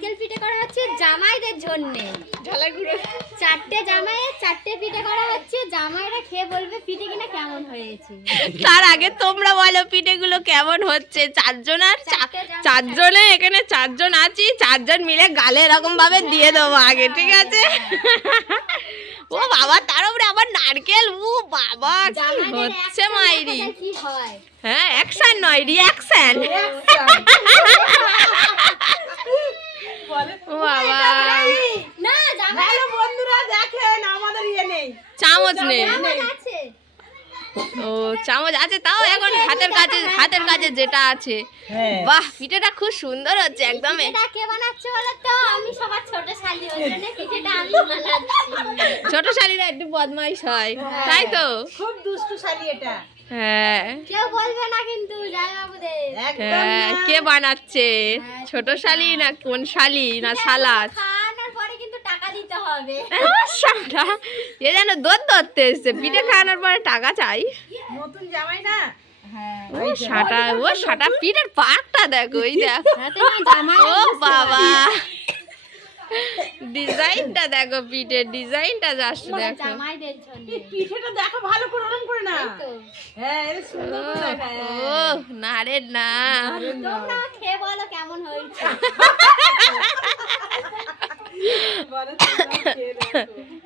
নারকেল পিঠে করা হচ্ছে জামাইদের জন্য। ঝালাই গুঁড়ো চারটে জামাইয়ের চারটে পিঠে করা হচ্ছে জামাইরা খেয়ে বলবে পিঠে কিনা কেমন হয়েছে। তার আগে তোমরা বলো পিঠেগুলো কেমন হচ্ছে? চারজন আর জামাই- চারজনে এখানে চারজন আছি চারজন মিলে গালে এরকম ভাবে দিয়ে দেবো আগে ঠিক আছে? ও বাবা তার উপরে আবার নারকেল? ও বাবা কি হচ্ছে মাইরি? হয়? হ্যাঁ অ্যাকশন নয় রিয়াকশন ও বাবা না জামাই হ্যালো বন্ধুরা দেখেন আমাদের ইয়ে নেই চামচ নেই। ও চামচ আছে তাও এখন হাতের কাছে হাতের কাছে যেটা আছে। হ্যাঁ। বাহ পিঠেটা খুব সুন্দর হচ্ছে একদম। কে বানাচ্ছে বলো তো? আমি সবার ছোট শালি পিঠেটা আমি বানাচ্ছি। ছোট শালীরা একটু বদমাইশ হয় তাই তো? খুব দুষ্টু শালি এটা। হ্যাঁ। কেউ বলবে না কিন্তু জয় বাবুদের। একদম হ্যাঁ কে বানাচ্ছে? ছোট শালি না কোন শালি না সালাদ খাওয়ানোর পরে কিন্তু টাকা দিতে হবে শালা, এ যেন দোদ ধরতে এসছে। পিঠে খাওয়ানোর পরে টাকা চাই। নতুন জামাই না? হ্যাঁ ও সাটা ও সাটা পিঠের পাকটা দেখো ওই দেখ। ও বাবা। ডিজাইনটা দেখো পিঠের ডিজাইনটা জাস্ট দেখো। জামাইদের জন্য এই পিঠেটা দেখো ভালো করে ওরম করে না। হ্যাঁ সুন্দর ও না রে না। তোমরা খেয়ে বলো কেমন হয়েছে। भारत के नाम खेल रहे हो